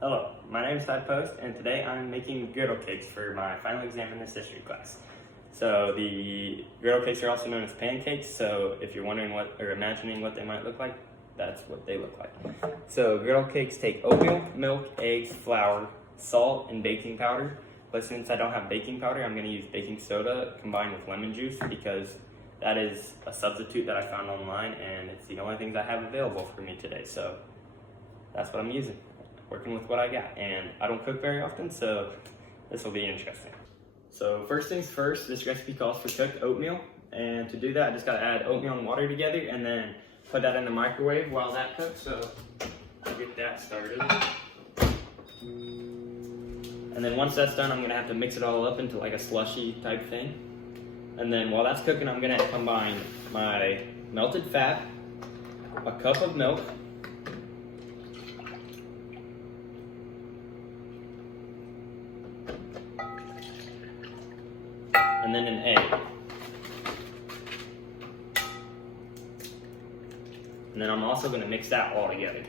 Hello, my name is Ty Post, and today I'm making griddle cakes for my final exam in this history class. So the griddle cakes are also known as pancakes, so if you're wondering what, or imagining what they might look like, that's what they look like. So griddle cakes take oatmeal, milk, eggs, flour, salt, and baking powder. But since I don't have baking powder, I'm going to use baking soda combined with lemon juice because that is a substitute that I found online, and it's the only things I have available for me today. So that's what I'm using, working with what I got. And I don't cook very often, so this will be interesting. So first things first, this recipe calls for cooked oatmeal. And to do that, I just gotta add oatmeal and water together and then put that in the microwave while that cooks. So I'll get that started. And then once that's done, I'm gonna have to mix it all up into like a slushy type thing. And then while that's cooking, I'm gonna combine my melted fat, a cup of milk, and then an egg. And then I'm also going to mix that all together.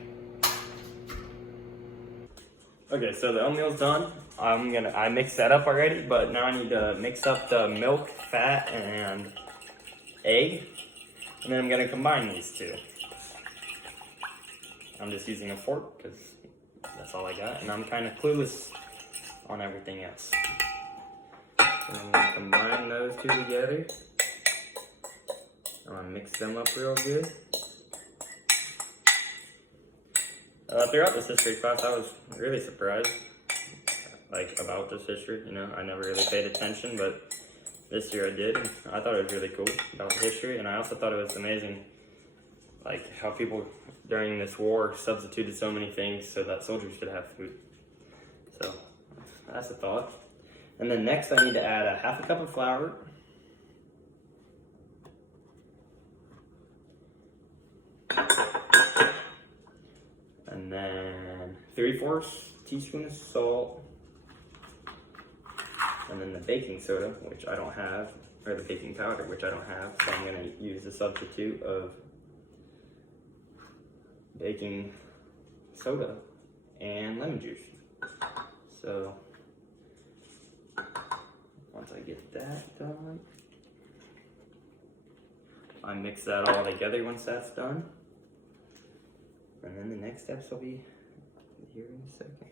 Okay, so the oatmeal's done. I mixed that up already, but now I need to mix up the milk, fat, and egg. And then I'm going to combine these two. I'm just using a fork because that's all I got, and I'm kind of clueless on everything else. And I'm going to combine those two together. I'm going to mix them up real good. Throughout this history class, I was really surprised, about this history. You know, I never really paid attention, but this year I did. And I thought it was really cool about the history, and I also thought it was amazing, how people during this war substituted so many things so that soldiers could have food. So that's a thought. And then next, I need to add a half a cup of flour. And then 3/4 teaspoon of salt. And then the baking soda, which I don't have, or the baking powder, which I don't have. So I'm gonna use the substitute of baking soda and lemon juice. So once I get that done, I mix that all together once that's done. And then the next steps will be here in a second.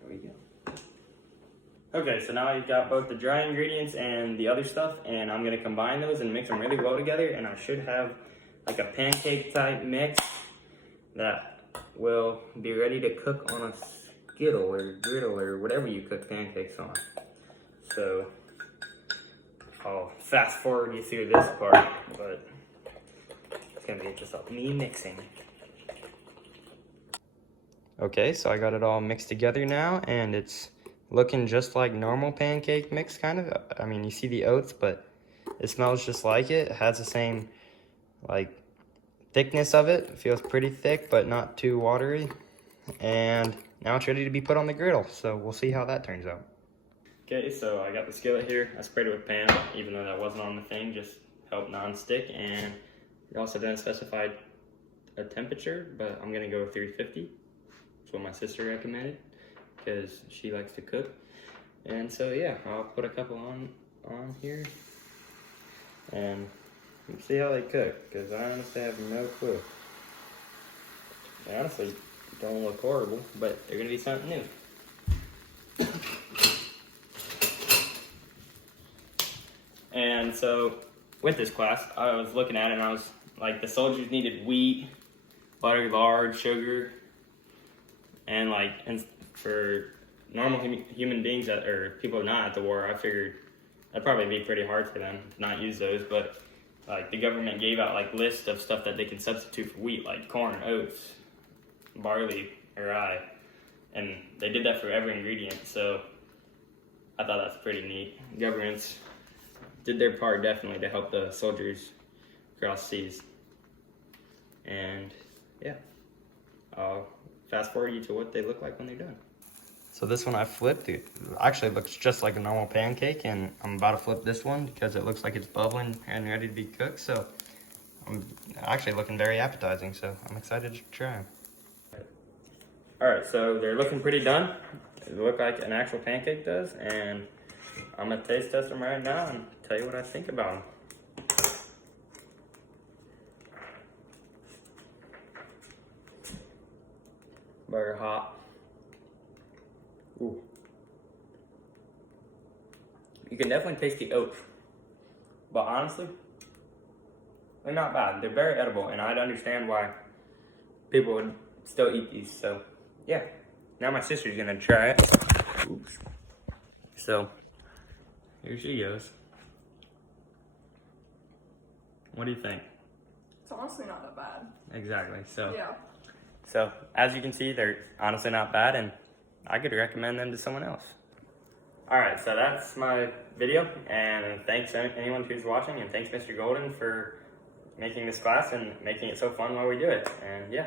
There we go. Okay, so now I've got both the dry ingredients and the other stuff, and I'm gonna combine those and mix them really well together, and I should have like a pancake type mix that will be ready to cook on a skittle or griddle or whatever you cook pancakes on. So I'll fast forward you through this part, but it's gonna be just me mixing. Okay, so I got it all mixed together now, and it's looking just like normal pancake mix, kind of. I mean, you see the oats, but it smells just like it. It has the same, thickness of it. It feels pretty thick, but not too watery. And now it's ready to be put on the griddle, so we'll see how that turns out. Okay, so I got the skillet here. I sprayed it with Pam, even though that wasn't on the thing, just help non-stick. And it also didn't specify a temperature, but I'm gonna go 350. That's what my sister recommended, because she likes to cook. And so yeah, I'll put a couple on here and see how they cook, because I honestly have no clue. They honestly don't look horrible, but they're gonna be something new. And so with this class, I was looking at it and I was like, the soldiers needed wheat, butter, lard, sugar, and for normal human beings or people not at the war, I figured that'd probably be pretty hard for them to not use those. But the government gave out lists of stuff that they can substitute for wheat, like corn, oats, barley, or rye, and they did that for every ingredient. So I thought that's pretty neat. Governments did their part definitely to help the soldiers cross seas. And yeah, I'll fast forward you to what they look like when they're done. So this one I flipped, it actually looks just like a normal pancake, and I'm about to flip this one because it looks like it's bubbling and ready to be cooked. So I'm actually looking very appetizing, so I'm excited to try them. Alright, so they're looking pretty done. They look like an actual pancake does, and I'm gonna taste test them right now and tell you what I think about them. Burger hot. Ooh. You can definitely taste the oats, but honestly, they're not bad. They're very edible, and I'd understand why people would still eat these. So, yeah. Now my sister's gonna try it. Oops. So, here she goes. What do you think? It's honestly not that bad. Exactly. Yeah. So, as you can see, they're honestly not bad, and I could recommend them to someone else. Alright, so that's my video, and thanks anyone who's watching, and thanks Mr. Golden for making this class and making it so fun while we do it. And yeah.